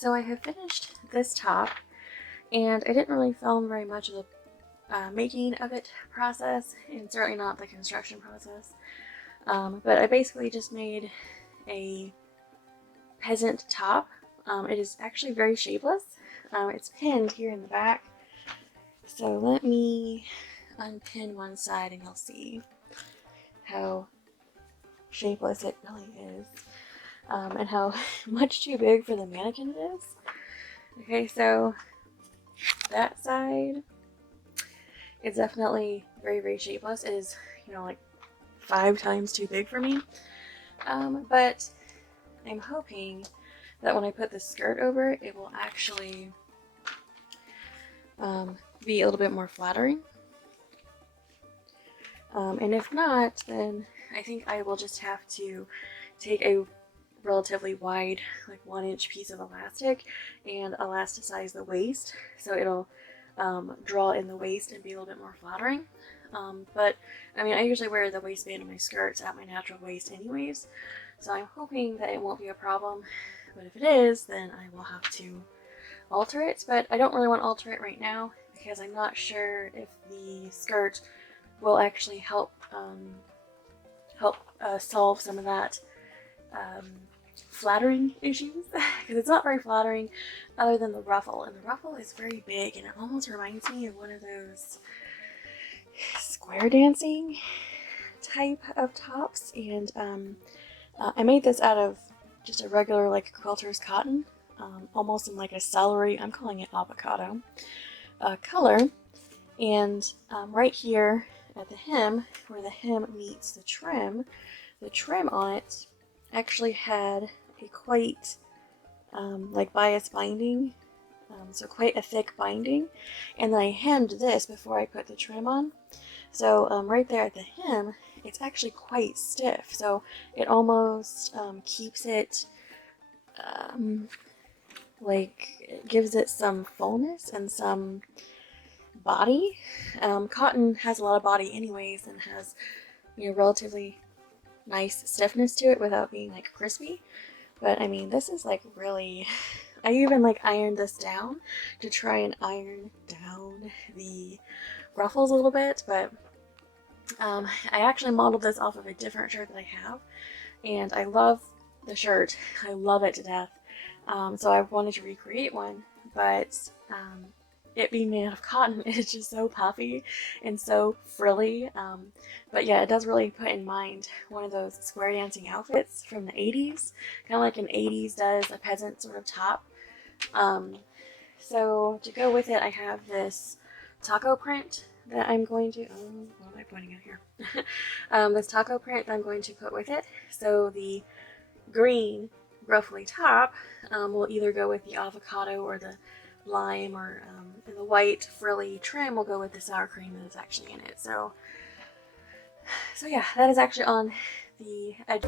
So I have finished this top, and I didn't really film very much of the making of it process, and certainly not the construction process. But I basically just made a peasant top. It is actually very shapeless. It's pinned here in the back. So let me unpin one side and you'll see how shapeless it really is. And how much too big for the mannequin it is. Okay, so that side is definitely very, very shapeless. It is, you know, like 5 times too big for me. But I'm hoping that when I put the skirt over it will actually be a little bit more flattering. And if not, then I think I will just have to take a relatively wide, like 1-inch piece of elastic and elasticize the waist so it'll draw in the waist and be a little bit more flattering. But I mean, I usually wear the waistband of my skirts at my natural waist anyways, so I'm hoping that it won't be a problem. But if it is, then I will have to alter it. But I don't really want to alter it right now because I'm not sure if the skirt will actually help solve some of that flattering issues, because it's not very flattering other than the ruffle, and the ruffle is very big and it almost reminds me of one of those square dancing type of tops. And I made this out of just a regular like quilter's cotton, almost in like a celery, I'm calling it avocado color. And right here at the hem, where the hem meets the trim on it actually had a quite like bias binding, so quite a thick binding, and then I hemmed this before I put the trim on. So right there at the hem, it's actually quite stiff, so it almost keeps it like, it gives it some fullness and some body. Cotton has a lot of body anyways and has, you know, relatively nice stiffness to it without being like crispy. But I mean, this is like really, I even like ironed this down to try and iron down the ruffles a little bit, but I actually modeled this off of a different shirt that I have, and I love the shirt. I love it to death. So I wanted to recreate one, but it being made out of cotton, it's just so puffy and so frilly. But yeah, it does really put in mind one of those square dancing outfits from the 80s, kind of like an 80s does a peasant sort of top. So to go with it, I have this taco print that I'm going to, what am I pointing at here? This taco print that I'm going to put with it. So the green ruffly top will either go with the avocado or the lime, or and the white frilly trim will go with the sour cream that is actually in it. So yeah, that is actually on the edge.